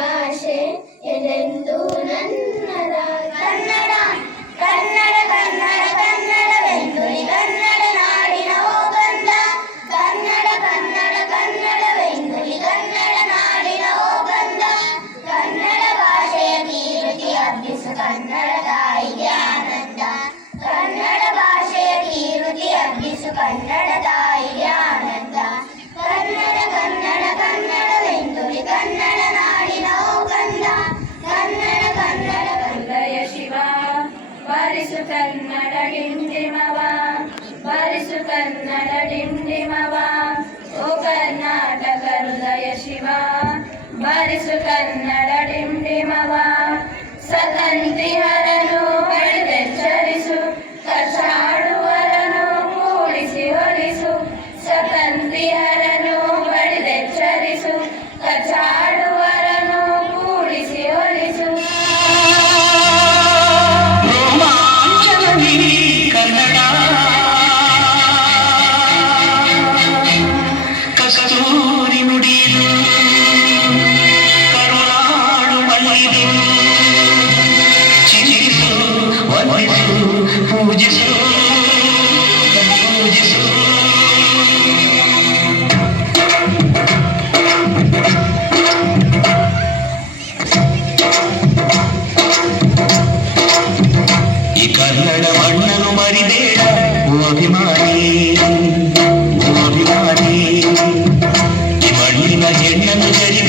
ಭಾಷೆ ಎದೆಂದು ನನ್ನದ ಕನ್ನಡ ಕನ್ನಡ ಕನ್ನಡ ಕನ್ನಡವೆಂದು ಕನ್ನಡ ನಾಡಿನ ಹೋಗಂದ ಕನ್ನಡ ಕನ್ನಡ ಕನ್ನಡವೆಂದು ಕನ್ನಡ ನಾಡಿನ ಹೋಗಂದ ಕನ್ನಡ ಭಾಷೆಯ ಕೀರ್ತಿ ಹಬ್ಬಿಸು ಕನ್ನಡ ತಾಯಿಗೆ ಆನಂದ ಕನ್ನಡ ಭಾಷೆಯ ಕೀರ್ತಿ ಹಬ್ಬಿಸು ಕನ್ನಡ ತಾಯಿಗೆ ಆನಂದ ಕನ್ನಡ ಕನ್ನಡ ಕನ್ನಡವೆಂದು ಕನ್ನಡ ನಾಡಿನ ಹೋಗಂದ ಕನ್ನಡ ಕನ್ನಡ ಹೃದಯ ಶಿವ ಬಾರಿಸು ಕನ್ನಡ ಡಿಂಡಿಮವ ಬಾರಿಸು ಕನ್ನಡ ಡಿಂಡಿಮವ ಓ ಕರ್ನಾಟಕ ಹೃದಯ ಶಿವ ಬಾರಿಸು ಕನ್ನಡ ಡಿಂಡಿಮವ ಸತಂತಿಹರನು ಬೆಳೆದೆಚ್ಚರಿಸು ಕಷಾಡುವರನು ಕೂಡಿಸಿ ಹೊಲಿಸು ಸತಂತಿಹರನು ಬೆಳೆದೆಚ್ಚರಿಸು ಕಚಾಡುವರನು ಕೂಡಿಸಿ ಹೊಲಿಸು ಕನ್ನಡ ಕಸ್ತೂರಿ ನುಡಿದು ಕರುನಾಡು ಮಲ್ಲಿದು ಚಿರಿಸು ವಂದಿಸು ಪೂಜಿಸು ಪೂಜಿಸು ಈ ಕನ್ನಡ ಮಣ್ಣನ್ನು ಮರಿಬೇಡ ಓ ಅಭಿಮಾನಿ ಓ ಅಭಿಮಾನಿ ಈ ಮಣ್ಣಿನ ಹೆಣ್ಣನ್ನು ಜರಿ